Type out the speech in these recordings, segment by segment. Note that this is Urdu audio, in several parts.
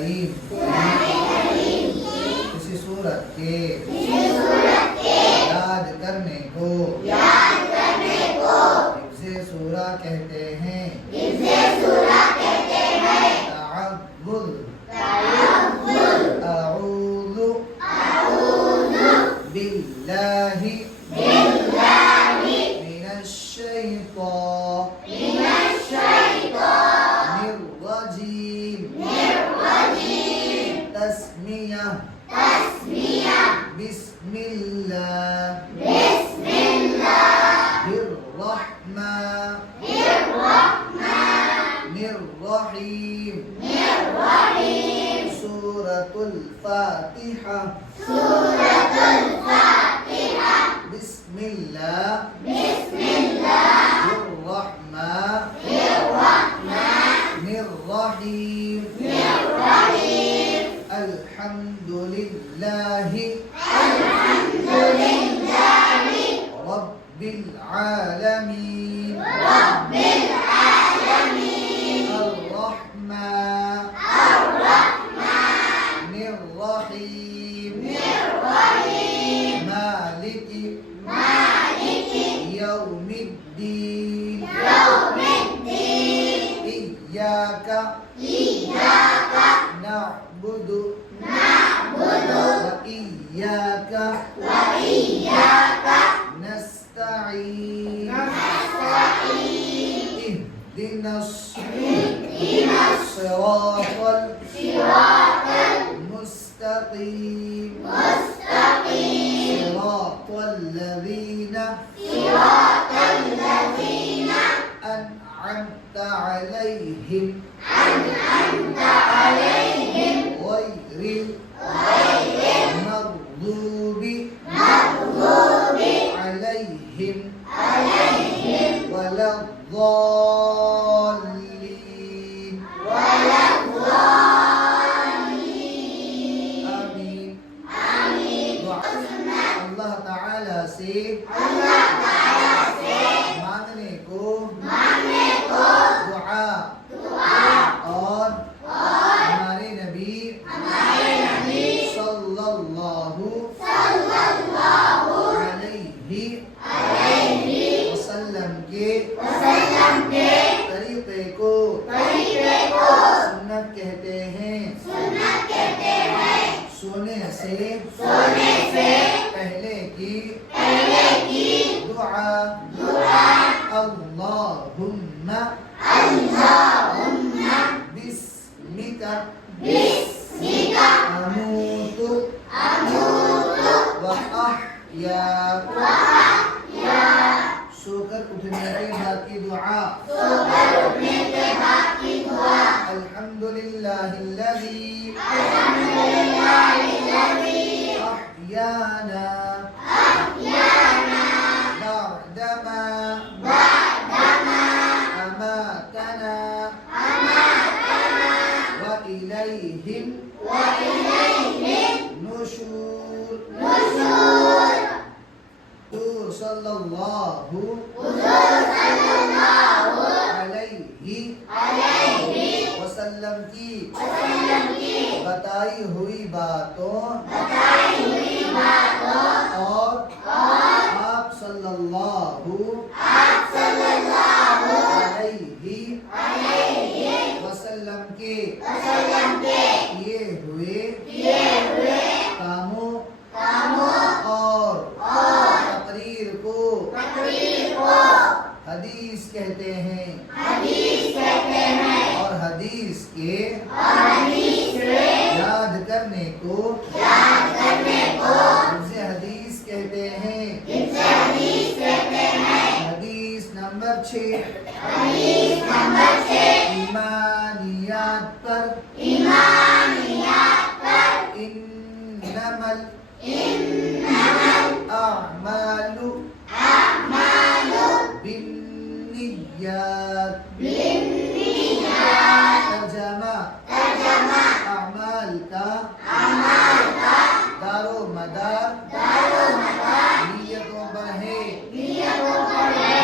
کریم کسی صورت کے یاد کرنے کو حفظ سورہ کہتے ہیں تعوذ اعوذ باللہ من الشیطان الرجیم تسمیہ بسم اللہ الرحمن الرحیم سورة الفاتحة بسم الله الرحمن الرحيم الحمد لله رب العالمين الرحمن الرحيم مالك يوم الدين إياك نعبد وإياك نستعين اهدنا الصراط المستقيم صراط الذين أنعمت عليهم غير المغضوب عليهم ولا الضالين آمین. اللہ تعالی سے مانگنے کو دعا اور ہمارے نبی صلی اللہ علیہ وسلم کے طریقے کو سنت کہتے ہیں. سونے سے پہلے کی دعا اللہم بسمک اموت وأحیا. سو کر اٹھنے کے بعد کی دعا الحمدللہ الذی أحیانا بعدما أماتنا وإلیہ النشور. صلی اللہ علیہ وسلم کی بتائی ہوئی باتوں اور آپ صلی اللہ علیہ وسلم کے کیے ہوئے کاموں اور تقریر کو حدیث کہتے ہیں. اور حدیث کے یاد کرنے کو حفظ حدیث کہتے ہیں. حدیث نمبر 6 ایمانیات پر انما الاعمال بالنیات. ترجمہ اعمال کا دار و مدار نیتوں پر ہے.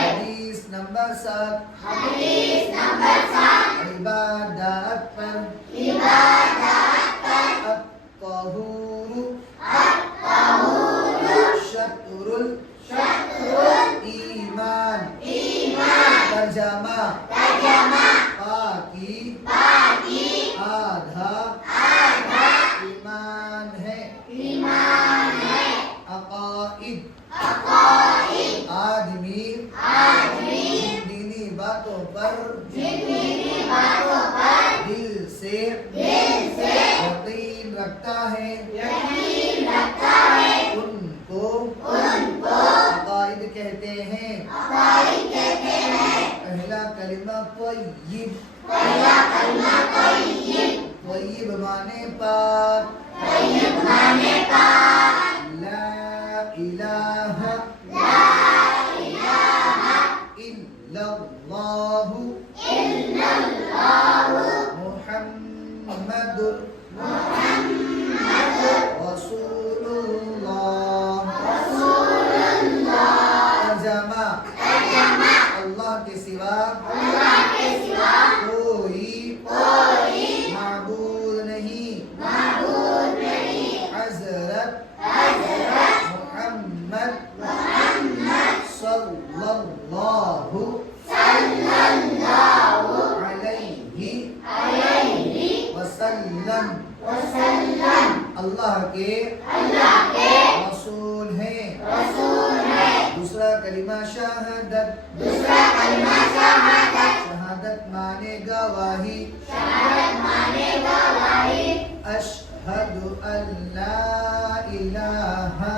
حدیث نمبر 7 عبادات پر آدھا ایمان ہے عقائد آدمی جن دینی باتوں پر دل سے یقین رکھتا ہے ان کو عقائد کہتے ہیں پہلا کلمہ طیب طیب معنی پاک لا الہ الا اللہ محمد رسول اللہ ترجمہ اللہ کے سوا کوئی معبود نہیں حضرت محمد صلی اللہ علیہ وسلم اللہ کے رسول ہیں دوسرا کلمہ شہادت شہادت مانے گواہی اشہد ان لا الہ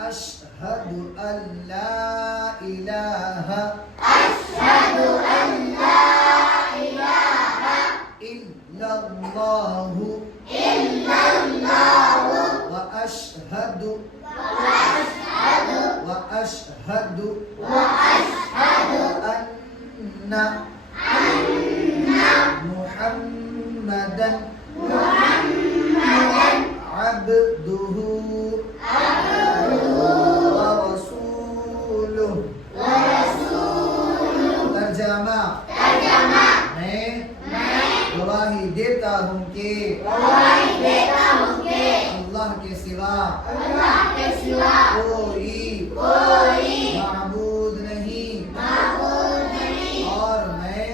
اشہد ان لا الہ الا اللہ واشہد ان محمدًا عبدہ ورسولہ ترجمہ میں گواہی دیتا ہوں کہ اللہ کے سوا کوئی معبود نہیں اور میں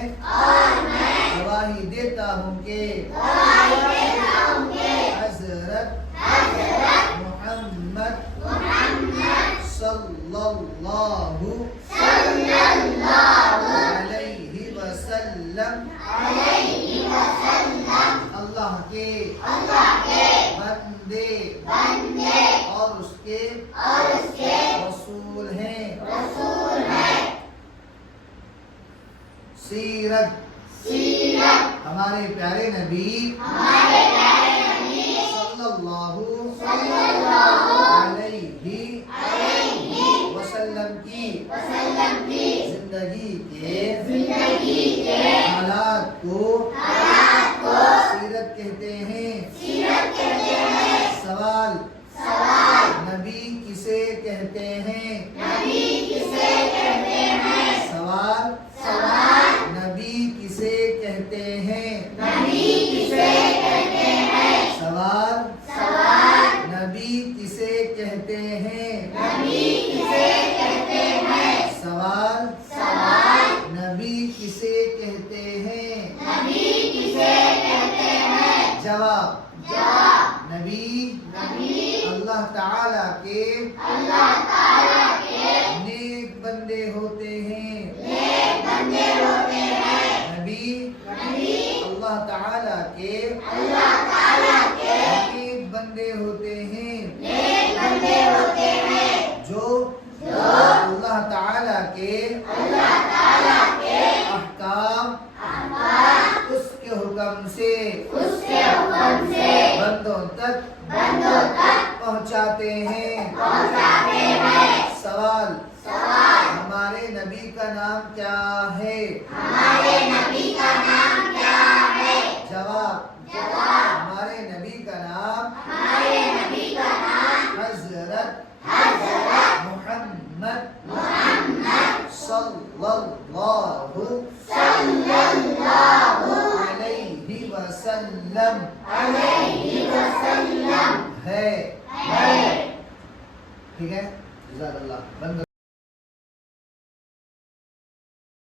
گواہی دیتا ہوں کہ حضرت محمد صلی اللہ علیہ وسلم اللہ کے بندے اور اس کے رسول ہیں سیرت ہمارے پیارے نبی صلی اللہ علیہ وسلم کی زندگی کے حالات کو سیرت کہتے ہیں سوال نبی کسے کہتے ہیں سوال نبی کسے کہتے ہیں سوال نبی کسے کہتے ہیں سوال نبی کسے کہتے ہیں جواب نبی اللہ تعالیٰ کے نیک بندے ہوتے ہیں نبی اللہ تعالیٰ کے نیک بندے ہوتے ہیں جو اللہ تعالیٰ کے احکام اس کے حکم سے بندوں تک پہنچاتے ہیں سوال ہمارے نبی کا نام کیا ہے جواب ہمارے نبی کا نام حضرت محمد صلی اللہ علیہ وسلم ہے ٹھیک ہے جزاک اللہ بند